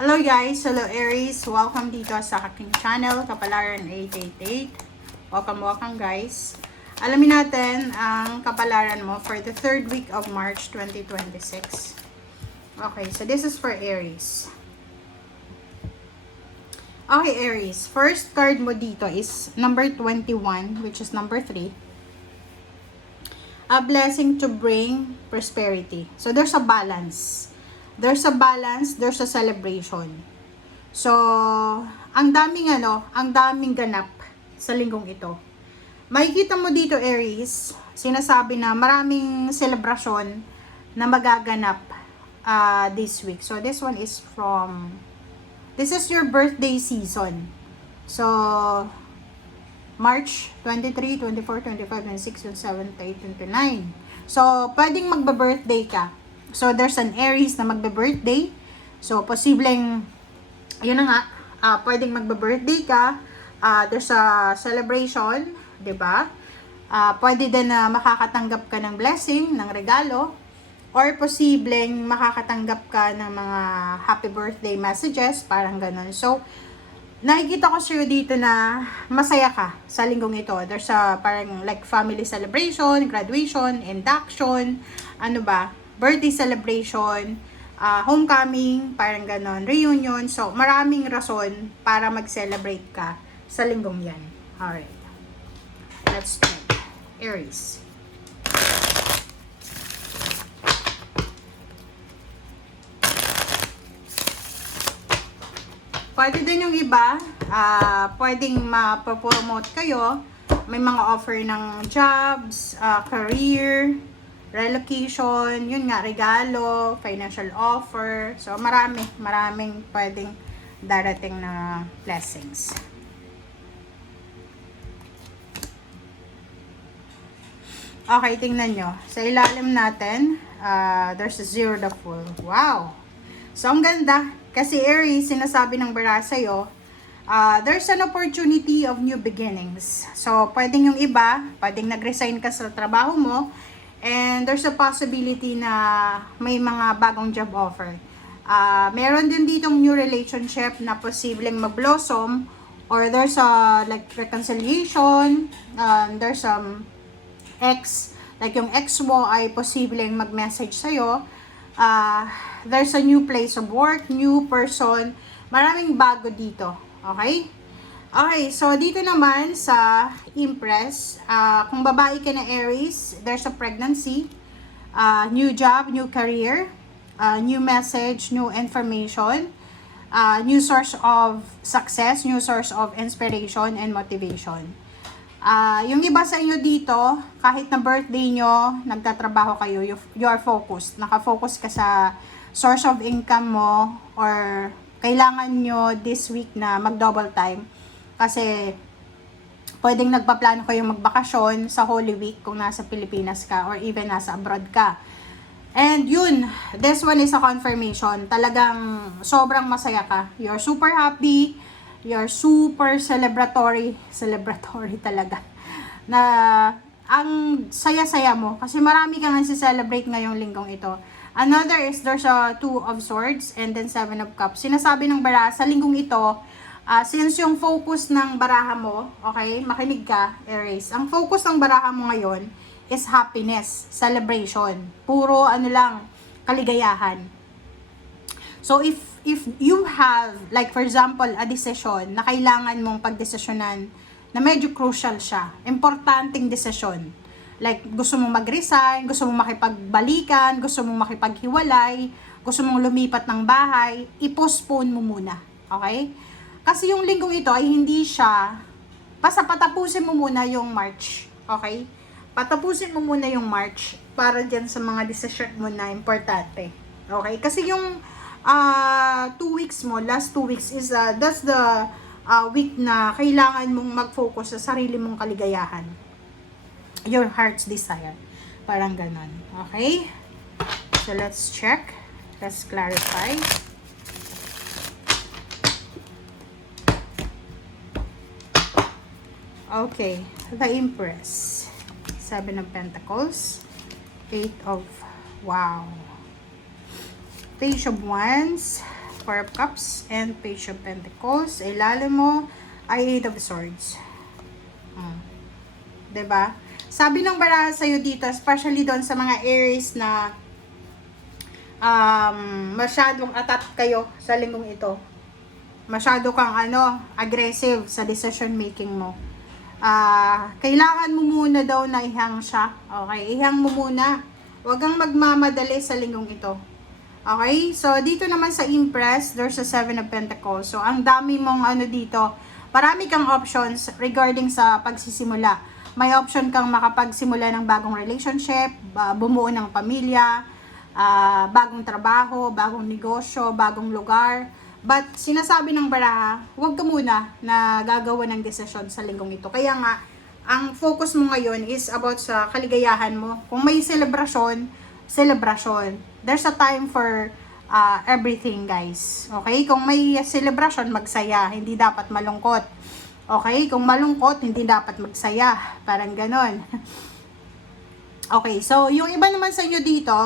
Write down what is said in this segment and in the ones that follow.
Hello guys! Hello Aries! Welcome dito sa aking channel, Kapalaran 888. Welcome guys! Alamin natin ang kapalaran mo for the third week of March 2026. Okay, so this is for Aries. Okay Aries, first card mo dito is number 21, which is number 3. A blessing to bring prosperity. So there's a balance. There's a balance, there's a celebration. So, ang daming ganap sa linggong ito. Makikita mo dito Aries, sinasabi na maraming selebrasyon na magaganap this week. So, this is your birthday season. So, March 23, 24, 25, 26, 27, 28, 29. So, pwedeng magba-birthday ka. So, there's an Aries na magbe-birthday. So, posibleng, yun na nga, pwedeng magbe-birthday ka. There's a celebration, di ba? Pwede din na makakatanggap ka ng blessing, ng regalo. Or posibleng makakatanggap ka ng mga happy birthday messages, parang ganun. So, nakikita ko sa'yo dito na masaya ka sa linggong ito. There's a parang like family celebration, graduation, induction, birthday celebration, homecoming, parang ganon, reunion. So, maraming rason para mag-celebrate ka sa linggong yan. Alright. Let's check. Aries. Pwede din yung iba, pwedeng ma-promote kayo. May mga offer ng jobs, career, relocation, yun nga, regalo, financial offer. So, maraming pwedeng darating na blessings. Okay, tingnan nyo. Sa ilalim natin, there's a zero the full. Wow! So, ang ganda. Kasi Aries, sinasabi ng bara sa'yo, there's an opportunity of new beginnings. So, pwedeng yung iba, pwedeng nag-resign ka sa trabaho mo, and there's a possibility na may mga bagong job offer. Meron din ditong new relationship na posibleng mag-blossom, or there's a like reconciliation, there's ex, like yung ex mo ay posibleng mag-message sa'yo. There's a new place of work, new person, maraming bago dito. Okay? Okay, so dito naman sa Empress, kung babae ka na Aries, there's a pregnancy, new job, new career, new message, new information, new source of success, new source of inspiration and motivation. Yung iba sa inyo dito, kahit na birthday nyo, nagtatrabaho kayo, you are focused. Nakafocus ka sa source of income mo, or kailangan nyo this week na mag-double time. Kasi pwedeng nagpaplano kayong magbakasyon sa Holy Week kung nasa Pilipinas ka or even nasa abroad ka. And yun, this one is a confirmation. Talagang sobrang masaya ka. You're super happy. You're super celebratory talaga. Na ang saya-saya mo kasi marami kang nasi-celebrate ngayong linggong ito. Another is there's a 2 of swords and then 7 of cups. Sinasabi ng baraha sa linggong ito, since yung focus ng baraha mo, okay, makinig ka, Aries. Ang focus ng baraha mo ngayon is happiness, celebration. Puro kaligayahan. So if you have, like for example, a decision na kailangan mong pagdesisyonan na medyo crucial siya, importanteng desisyon. Like gusto mong mag-resign, gusto mong makipagbalikan, gusto mong makipaghiwalay, gusto mong lumipat ng bahay, i-postpone mo muna. Okay? Kasi yung linggong ito ay hindi siya, basta patapusin mo muna yung March. Okay? Patapusin mo muna yung March para dyan sa mga decision mo na importante. Okay? Kasi yung 2 weeks mo, last 2 weeks is that's the week na kailangan mong mag-focus sa sarili mong kaligayahan. Your heart's desire. Parang ganon. Okay? So, let's check. Let's clarify. Okay. The Empress. 7 of Pentacles. 8 of... Wow. Page of Wands, Four of Cups, and Page of Pentacles. Sa ilalim mo ay Eight of Swords. Diba? Sabi ng baraha sa'yo dito, especially doon sa mga Aries na masyadong atat kayo sa linggong ito. Masyado kang aggressive sa decision making mo. Kailangan mo muna daw na ihang siya. Okay? Ihang mo muna. Huwag kang magmamadali sa linggong ito. Okay? So, dito naman sa Empress, there's a Seven of Pentacles. So, ang dami mong dito. Marami kang options regarding sa pagsisimula. May option kang makapagsimula ng bagong relationship, bumuo ng pamilya, bagong trabaho, bagong negosyo, bagong lugar. But sinasabi ng baraha, huwag ka muna na gagawa ng desisyon sa linggong ito. Kaya nga, ang focus mo ngayon is about sa kaligayahan mo. Kung may celebration. There's a time for everything, guys. Okay? Kung may celebration, magsaya. Hindi dapat malungkot. Okay? Kung malungkot, hindi dapat magsaya. Parang ganon. Okay, so yung iba naman sa inyo dito,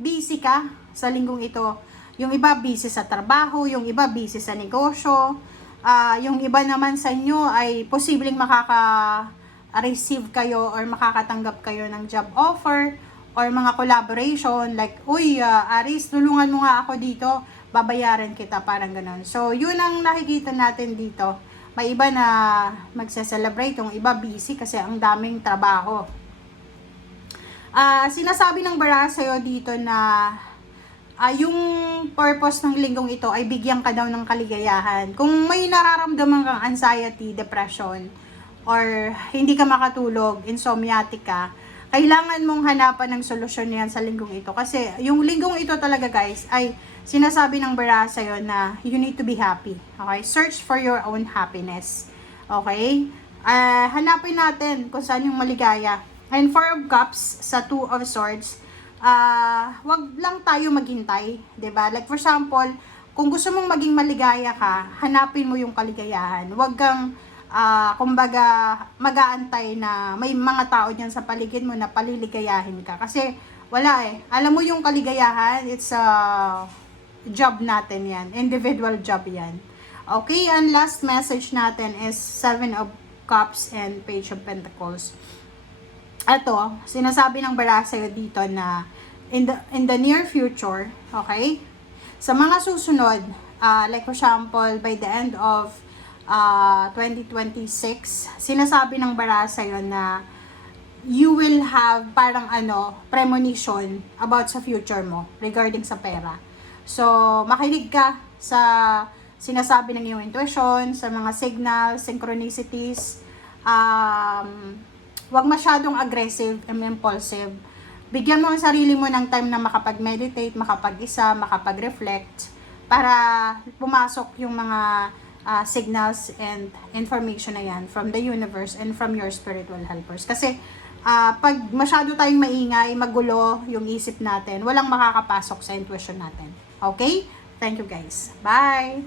busy ka sa linggong ito. Yung iba busy sa trabaho, yung iba busy sa negosyo. Yung iba naman sa inyo ay posibleng makaka-receive kayo or makakatanggap kayo ng job offer or mga collaboration like, uy, Aris, tulungan mo nga ako dito, babayaran kita, parang ganun. So, yun ang nakikita natin dito. May iba na magse-celebrate, yung iba busy kasi ang daming trabaho. Sinasabi ng baraha sa'yo dito na yung purpose ng linggong ito ay bigyan ka daw ng kaligayahan. Kung may nararamdaman kang anxiety, depression, or hindi ka makatulog, insomniatic ka, kailangan mong hanapan ng solusyon yan sa linggong ito. Kasi yung linggong ito talaga, guys, ay sinasabi ng baraha sa'yo na you need to be happy. Okay? Search for your own happiness. Okay? Hanapin natin kung saan yung maligaya. And Four of Cups sa Two of Swords, wag lang tayo maghintay, 'di ba? Like for example, kung gusto mong maging maligaya ka, hanapin mo yung kaligayahan. Wag kang kumbaga mag-aantay na may mga tao diyan sa paligid mo na paliligayahin ka kasi wala eh. Alam mo yung kaligayahan, it's a job natin 'yan. Individual job 'yan. Okay, and last message natin is Seven of Cups and Page of Pentacles. Ito, sinasabi ng baraha sa'yo dito na in the near future, okay? Sa mga susunod, like for example, by the end of 2026, sinasabi ng baraha sa'yo na you will have parang premonition about sa future mo regarding sa pera. So, makinig ka sa sinasabi ng iyong intuition, sa mga signals, synchronicities, huwag masyadong aggressive and impulsive. Bigyan mo ang sarili mo ng time na makapag-meditate, makapag-isa, makapag-reflect para pumasok yung mga signals and information na yan from the universe and from your spiritual helpers. Kasi pag masyado tayong maingay, magulo yung isip natin, walang makakapasok sa intuition natin. Okay? Thank you guys. Bye!